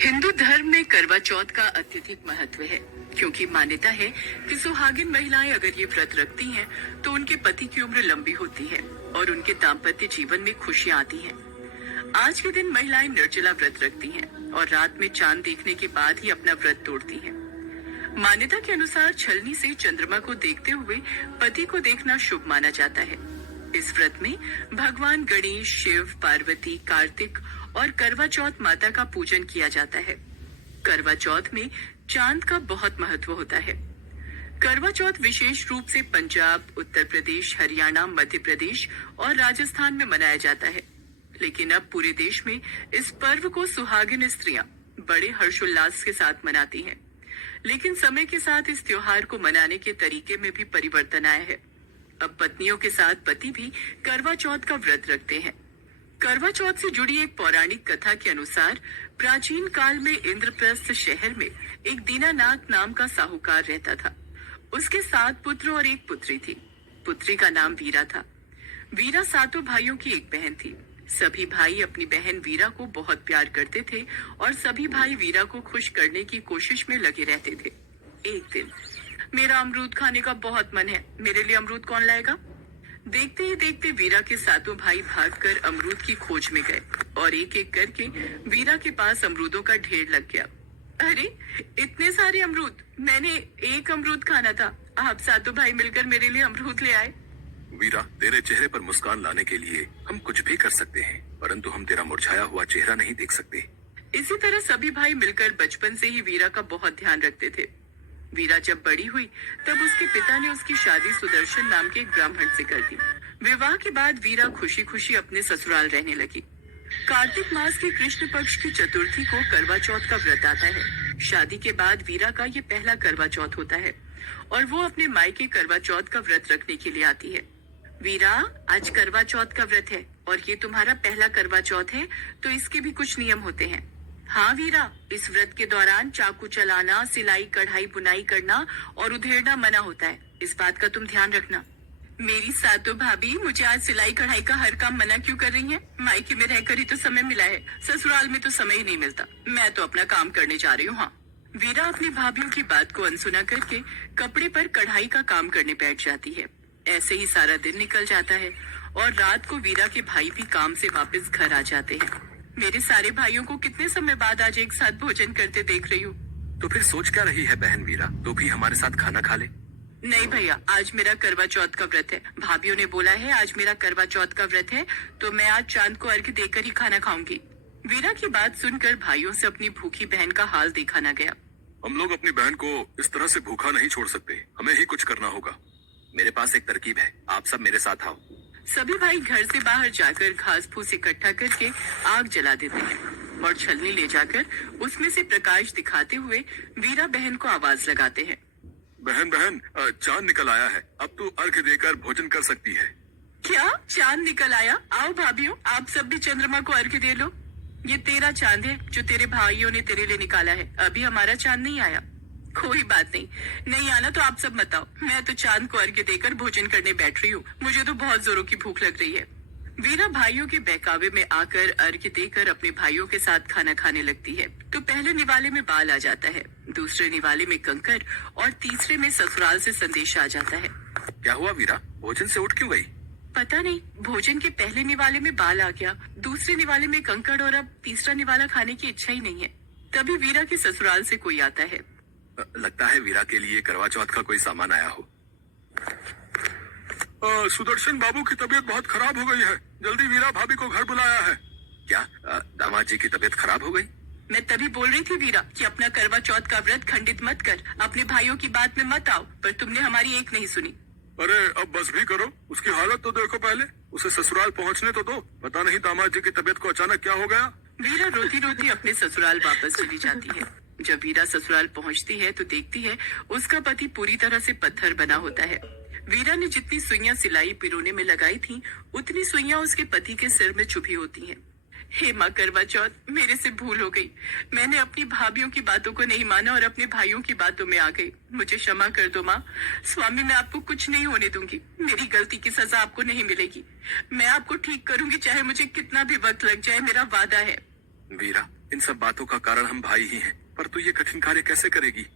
हिंदू धर्म में करवा चौथ का अत्यधिक महत्व है, क्योंकि मान्यता है कि सुहागिन महिलाएं अगर ये व्रत रखती हैं, तो उनके पति की उम्र लंबी होती है और उनके दाम्पत्य जीवन में खुशियां आती हैं। आज के दिन महिलाएं निर्जला व्रत रखती हैं और रात में चांद देखने के बाद ही अपना व्रत तोड़ती हैं। मान्यता के अनुसार छलनी से चंद्रमा को देखते हुए पति को देखना शुभ माना जाता है। इस व्रत में भगवान गणेश, शिव, पार्वती, कार्तिक और करवा चौथ माता का पूजन किया जाता है। करवा चौथ में चांद का बहुत महत्व होता है। करवा चौथ विशेष रूप से पंजाब, उत्तर प्रदेश, हरियाणा, मध्य प्रदेश और राजस्थान में मनाया जाता है, लेकिन अब पूरे देश में इस पर्व को सुहागिन स्त्रियां बड़े हर्षोल्लास के साथ मनाती हैं। लेकिन समय के साथ इस त्योहार को मनाने के तरीके में भी परिवर्तन आया है। अब पत्नियों के साथ पति भी करवा चौथ का व्रत रखते हैं। करवा चौथ से जुड़ी एक पौराणिक कथा के अनुसार प्राचीन काल में इंद्रप्रस्थ शहर में एक दीनानाथ नाम का साहूकार रहता था। उसके 7 पुत्र और 1 पुत्री थी। पुत्री का नाम वीरा था। वीरा 7 भाइयों की एक बहन थी। सभी भाई अपनी बहन वीरा को बहुत प्यार करते थे और सभी भाई वीरा को खुश करने की कोशिश में लगे रहते थे। एक दिन, मेरा अमरूद खाने का बहुत मन है, मेरे लिए अमरूद कौन लाएगा? देखते ही देखते वीरा के 7 भाई भागकर अमरूद की खोज में गए और एक एक करके वीरा के पास अमरूदों का ढेर लग गया। अरे, इतने सारे अमरूद! मैंने एक अमरूद खाना था। आप 7 भाई मिलकर मेरे लिए अमरूद ले आए। वीरा, तेरे चेहरे पर मुस्कान लाने के लिए हम कुछ भी कर सकते हैं, परंतु हम तेरा मुरझाया हुआ चेहरा नहीं देख सकते। इसी तरह सभी भाई मिलकर बचपन से ही वीरा का बहुत ध्यान रखते थे। वीरा जब बड़ी हुई तब उसके पिता ने उसकी शादी सुदर्शन नाम के एक ब्राह्मण से कर दी। विवाह के बाद वीरा खुशी खुशी अपने ससुराल रहने लगी। कार्तिक मास के कृष्ण पक्ष की चतुर्थी को करवा चौथ का व्रत आता है। शादी के बाद वीरा का ये पहला करवा चौथ होता है और वो अपने मायके करवा चौथ का व्रत रखने के लिए आती है। वीरा, आज करवा चौथ का व्रत है और ये तुम्हारा पहला करवा चौथ है, तो इसके भी कुछ नियम होते हैं। हाँ वीरा, इस व्रत के दौरान चाकू चलाना, सिलाई, कढ़ाई, बुनाई करना और उधेड़ना मना होता है। इस बात का तुम ध्यान रखना। मेरी 7 भाभी मुझे आज सिलाई कढ़ाई का हर काम मना क्यों कर रही हैं? मायके में रहकर ही तो समय मिला है, ससुराल में तो समय ही नहीं मिलता। मैं तो अपना काम करने जा रही हूँ। हाँ। वीरा अपनी भाभीयों की बात को अनसुना करके कपड़े पर कढ़ाई का काम करने बैठ जाती है। ऐसे ही सारा दिन निकल जाता है और रात को वीरा के भाई भी काम से वापस घर आ जाते हैं। मेरे सारे भाइयों को कितने समय बाद आज एक साथ भोजन करते देख रही हूँ। तो फिर सोच क्या रही है बहन वीरा? तो भी हमारे साथ खाना खा ले। नहीं भैया, आज मेरा करवा चौथ का व्रत है। भाभीयों ने बोला है आज मेरा करवा चौथ का व्रत है, तो मैं आज चांद को अर्घ्य देकर ही खाना खाऊंगी। वीरा की बात सुनकर भाइयों से अपनी भूखी बहन का हाल देखा न गया। हम लोग अपनी बहन को इस तरह से भूखा नहीं छोड़ सकते, हमें ही कुछ करना होगा। मेरे पास एक तरकीब है, आप सब मेरे साथ आओ। सभी भाई घर से बाहर जाकर घास फूस इकट्ठा करके आग जला देते हैं और छलनी ले जाकर उसमें से प्रकाश दिखाते हुए वीरा बहन को आवाज लगाते हैं। बहन बहन, चांद निकल आया है, अब तू अर्घ्य देकर भोजन कर सकती है। क्या चांद निकल आया? आओ भाभीयों, आप सब भी चंद्रमा को अर्घ्य दे लो। ये तेरा चांद है जो तेरे भाइयों ने तेरे लिए निकाला है। अभी हमारा चांद नहीं आया। कोई बात नहीं, नहीं आना तो आप सब मत आओ। मैं तो चांद को अर्घ्य देकर भोजन करने बैठ रही हूँ। मुझे तो बहुत जोरों की भूख लग रही है। वीरा भाइयों के बहकावे में आकर अर्घ्य देकर अपने भाइयों के साथ खाना खाने लगती है। तो पहले निवाले में बाल आ जाता है, दूसरे निवाले में कंकर और तीसरे में ससुराल से संदेश आ जाता है। क्या हुआ वीरा, भोजन से उठ क्यों गई? पता नहीं, भोजन के पहले निवाले में बाल आ गया, दूसरे निवाले में कंकड़ और अब तीसरा निवाला खाने की इच्छा ही नहीं है। तभी वीरा के ससुराल से कोई आता है। लगता है वीरा के लिए करवा चौथ का कोई सामान आया हो। सुदर्शन बाबू की तबीयत बहुत खराब हो गई है, जल्दी वीरा भाभी को घर बुलाया है। क्या दामाद जी की तबीयत खराब हो गई? मैं तभी बोल रही थी वीरा कि अपना करवा चौथ का व्रत खंडित मत कर, अपने भाइयों की बात में मत आओ, पर तुमने हमारी एक नहीं सुनी। अरे अब बस भी करो, उसकी हालत तो देखो पहले, उसे ससुराल पहुंचने तो दो। पता नहीं दामाद जी की तबीयत को अचानक क्या हो गया। वीरा रोती रोती अपने ससुराल वापस चली जाती है। जब वीरा ससुराल पहुंचती है तो देखती है उसका पति पूरी तरह से पत्थर बना होता है। वीरा ने जितनी सुइयां सिलाई पिरोने में लगाई थी, उतनी सुइयां उसके पति के सिर में चुभी होती हैं। हे माँ करवा चौथ, मेरे से भूल हो गई। मैंने अपनी भाभीयों की बातों को नहीं माना और अपने भाइयों की बातों में आ गई। मुझे क्षमा कर दो माँ। स्वामी, मैं आपको कुछ नहीं होने दूंगी। मेरी गलती की सजा आपको नहीं मिलेगी। मैं आपको ठीक करूंगी, चाहे मुझे कितना भी वक्त लग जाए, मेरा वादा है। वीरा, इन सब बातों का कारण हम भाई ही हैं, पर तू ये कठिन कार्य कैसे करेगी?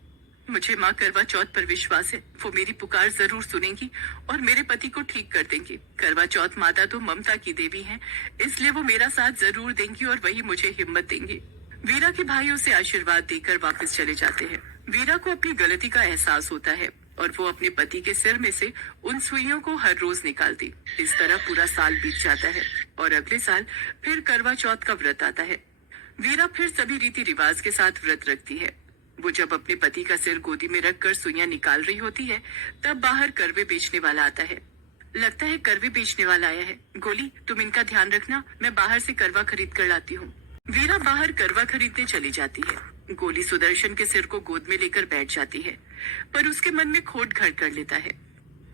मुझे माँ करवा चौथ पर विश्वास है, वो मेरी पुकार जरूर सुनेंगी और मेरे पति को ठीक कर देंगी। करवा चौथ माता तो ममता की देवी हैं, इसलिए वो मेरा साथ जरूर देंगी और वही मुझे हिम्मत देंगी। वीरा के भाई उसे आशीर्वाद देकर वापस चले जाते हैं। वीरा को अपनी गलती का एहसास होता है और वो अपने पति के सिर में से उन सुइयों को हर रोज निकालती। इस तरह पूरा साल बीत जाता है और अगले साल फिर करवा चौथ का व्रत आता है। वीरा फिर सभी रीति रिवाज के साथ व्रत रखती है। वो जब अपने पति का सिर गोदी में रखकर सुइयां निकाल रही होती है, तब बाहर करवे बेचने वाला आता है। लगता है करवे बेचने वाला आया है। गोली, तुम इनका ध्यान रखना, मैं बाहर से करवा खरीद कर लाती हूँ। वीरा बाहर करवा खरीदने चली जाती है। गोली सुदर्शन के सिर को गोद में लेकर बैठ जाती है, पर उसके मन में खोट घर कर लेता है।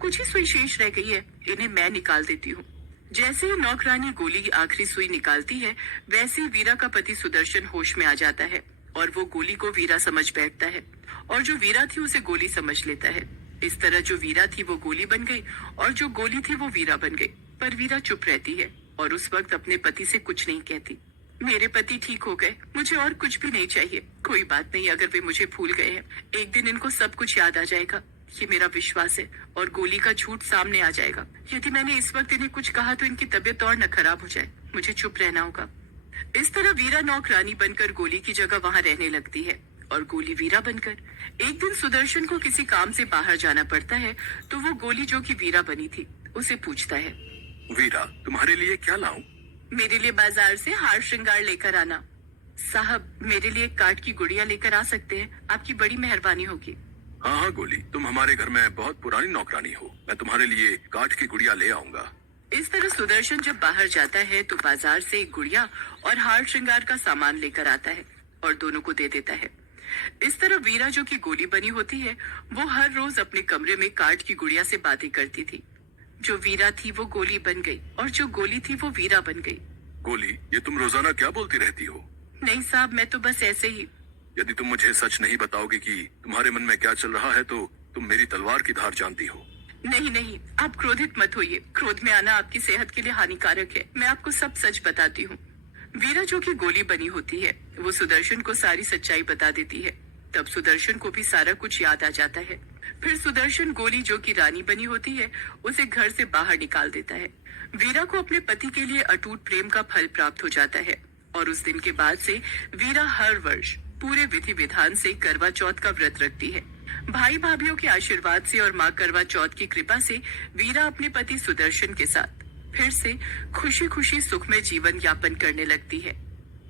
कुछ ही सुई शेष रह गई है, इन्हें मैं निकाल देती हूँ। जैसे ही नौकरानी गोली की आखिरी सुई निकालती है, वैसे ही वीरा का पति सुदर्शन होश में आ जाता है और वो गोली को वीरा समझ बैठता है और जो वीरा थी उसे गोली समझ लेता है। इस तरह जो वीरा थी वो गोली बन गई और जो गोली थी वो वीरा बन गई। पर वीरा चुप रहती है और उस वक्त अपने पति से कुछ नहीं कहती। मेरे पति ठीक हो गए, मुझे और कुछ भी नहीं चाहिए। कोई बात नहीं, अगर वे मुझे भूल गए हैं, एक दिन इनको सब कुछ याद आ जाएगा, ये मेरा विश्वास है, और गोली का झूठ सामने आ जाएगा। यदि मैंने इस वक्त इन्हें कुछ कहा तो इनकी तबीयत और न खराब हो जाए, मुझे चुप रहना होगा। इस तरह वीरा नौकरानी बनकर गोली की जगह वहाँ रहने लगती है और गोली वीरा बनकर। एक दिन सुदर्शन को किसी काम से बाहर जाना पड़ता है, तो वो गोली जो कि वीरा बनी थी उसे पूछता है, वीरा, तुम्हारे लिए क्या लाऊं? मेरे लिए बाजार से हार श्रृंगार लेकर आना। साहब, मेरे लिए काठ की गुड़िया लेकर आ सकते हैं, आपकी बड़ी मेहरबानी होगी। हाँ हाँ गोली, तुम हमारे घर में बहुत पुरानी नौकरानी हो, मैं तुम्हारे लिए काठ की गुड़िया ले आऊंगा। इस तरह सुदर्शन जब बाहर जाता है तो बाजार से एक गुड़िया और हार श्रृंगार का सामान लेकर आता है और दोनों को दे देता है। इस तरह वीरा जो कि गोली बनी होती है, वो हर रोज अपने कमरे में काठ की गुड़िया से बातें करती थी। जो वीरा थी वो गोली बन गई और जो गोली थी वो वीरा बन गई। गोली, ये तुम रोजाना क्या बोलती रहती हो? नहीं साहब, मैं तो बस ऐसे ही। यदि तुम मुझे सच नहीं बताओगे कि तुम्हारे मन में क्या चल रहा है, तो तुम मेरी तलवार की धार जानती हो। नहीं नहीं, आप क्रोधित मत होइए। क्रोध में आना आपकी सेहत के लिए हानिकारक है। मैं आपको सब सच बताती हूँ। वीरा जो कि गोली बनी होती है, वो सुदर्शन को सारी सच्चाई बता देती है। तब सुदर्शन को भी सारा कुछ याद आ जाता है। फिर सुदर्शन गोली जो कि रानी बनी होती है, उसे घर से बाहर निकाल देता है। वीरा को अपने पति के लिए अटूट प्रेम का फल प्राप्त हो जाता है और उस दिन के बाद से वीरा हर वर्ष पूरे विधि विधान से करवा चौथ का व्रत रखती है। भाई भाभीओं के आशीर्वाद से और माँ करवा चौथ की कृपा से वीरा अपने पति सुदर्शन के साथ फिर से खुशी खुशी सुखमय जीवन यापन करने लगती है।